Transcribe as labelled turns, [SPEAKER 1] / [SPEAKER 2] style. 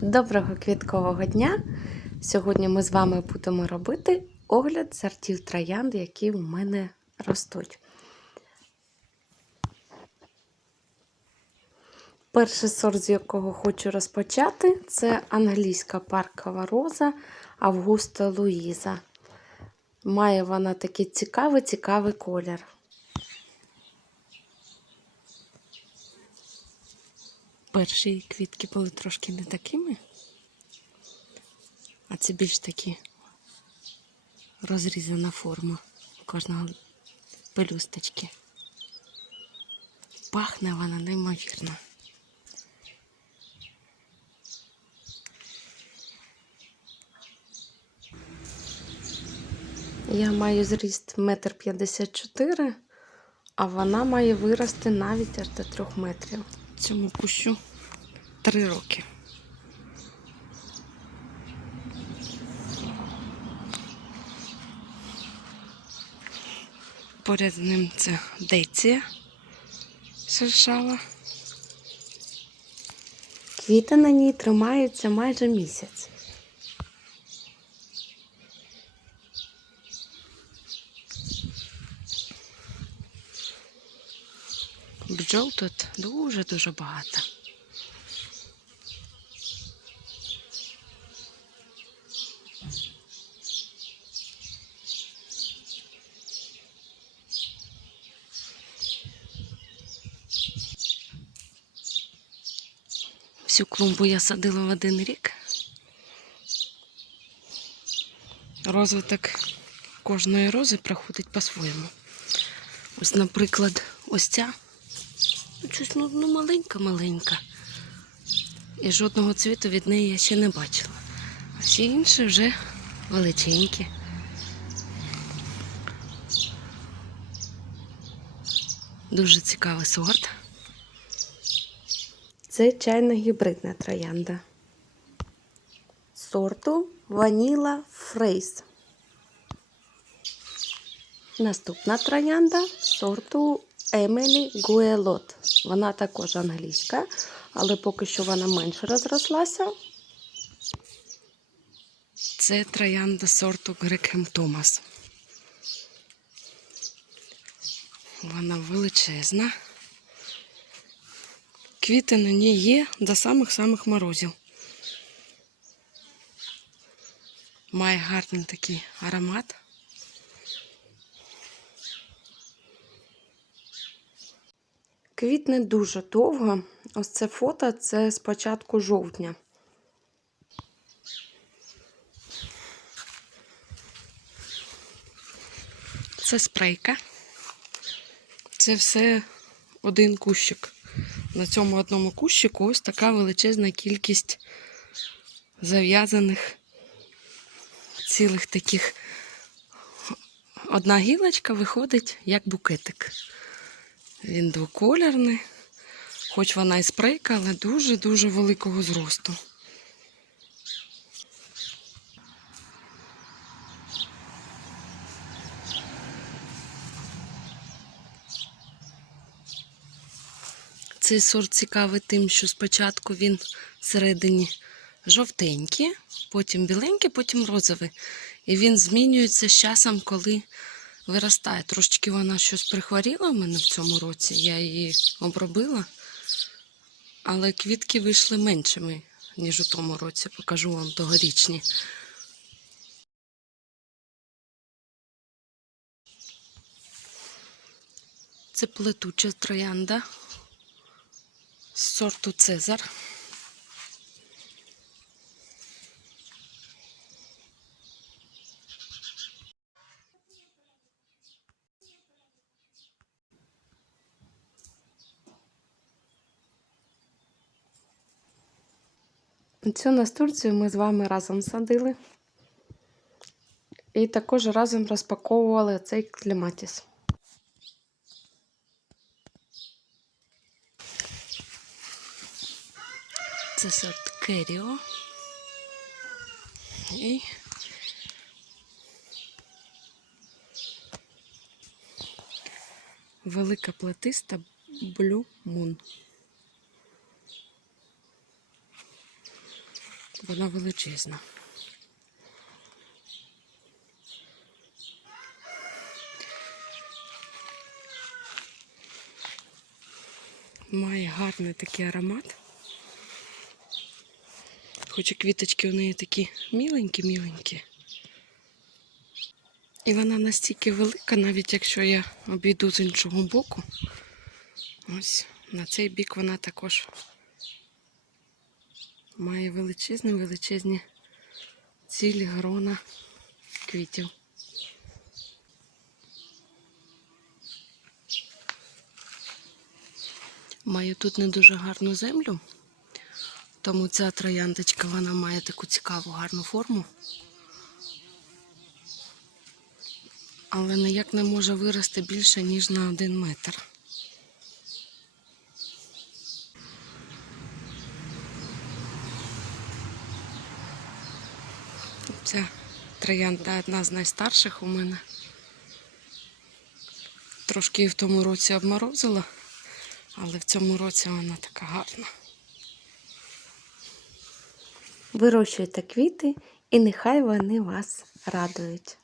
[SPEAKER 1] Доброго квіткового дня! Сьогодні ми з вами будемо робити огляд сортів троянд, які в мене ростуть. Перший сорт, з якого хочу розпочати, це англійська паркова роза Августа Луїза. Має вона такий цікавий цікавий колір. Перші квітки були трошки не такими, а це більш такі розрізана форма кожного пелюсточки. Пахне вона неймовірно. Я маю зріст 1,54 м, а вона має вирости навіть аж до 3 метрів. Цьому кущу три роки. Поряд з ним це деція шершава. Квіти на ній тримаються майже місяць. Бджол тут дуже-дуже багато. Всю клумбу я садила в один рік. Розвиток кожної рози проходить по-своєму. Ось, наприклад, ось ця. Ну, Щось ну, ну маленька-маленька. І жодного цвіту від неї я ще не бачила. А всі інші вже величенькі. Дуже цікавий сорт. Це чайно гібридна троянда. Сорту Ваніла Фрейс. Наступна троянда сорту Емілі Гуелот. Вона також англійська, але поки що вона менше розрослася. Це троянда сорту Грекхем Томас. Вона величезна. Квіти на ній є до самих-самих морозів. Має гарний такий аромат. Квітне дуже довго. Ось це фото це з початку жовтня. Це спрейка. Це все один кущик. На цьому одному кущику ось така величезна кількість зав'язаних цілих таких. Одна гілочка виходить як букетик. Він двоколірний, хоч вона і спрейка, але дуже-дуже великого зросту. Цей сорт цікавий тим, що спочатку він всередині жовтенький, потім біленький, потім розовий. І він змінюється з часом, коли виростає. Трошечки вона щось прихворіла в мене в цьому році, я її обробила, але квітки вийшли меншими, ніж у тому році. Покажу вам тогорічні. Це плетуча троянда з сорту Цезар. Цю настурцію ми з вами разом садили. І також разом розпаковували цей клематіс. Це сорт Керіо. І велика платиста Blue Moon. Вона величезна. Має гарний такий аромат. Хоч і квіточки у неї такі міленькі-міленькі. І вона настільки велика, навіть якщо я обійду з іншого боку. Ось на цей бік вона також має величезні величезні цілі грона квітів. Маю тут не дуже гарну землю, тому ця трояндочка вона має таку цікаву гарну форму. Але ніяк не може вирости більше, ніж на один метр. Ця троянда одна з найстарших у мене. Трошки її в тому році обморозила, але в цьому році вона така гарна.
[SPEAKER 2] Вирощуйте квіти, і нехай вони вас радують.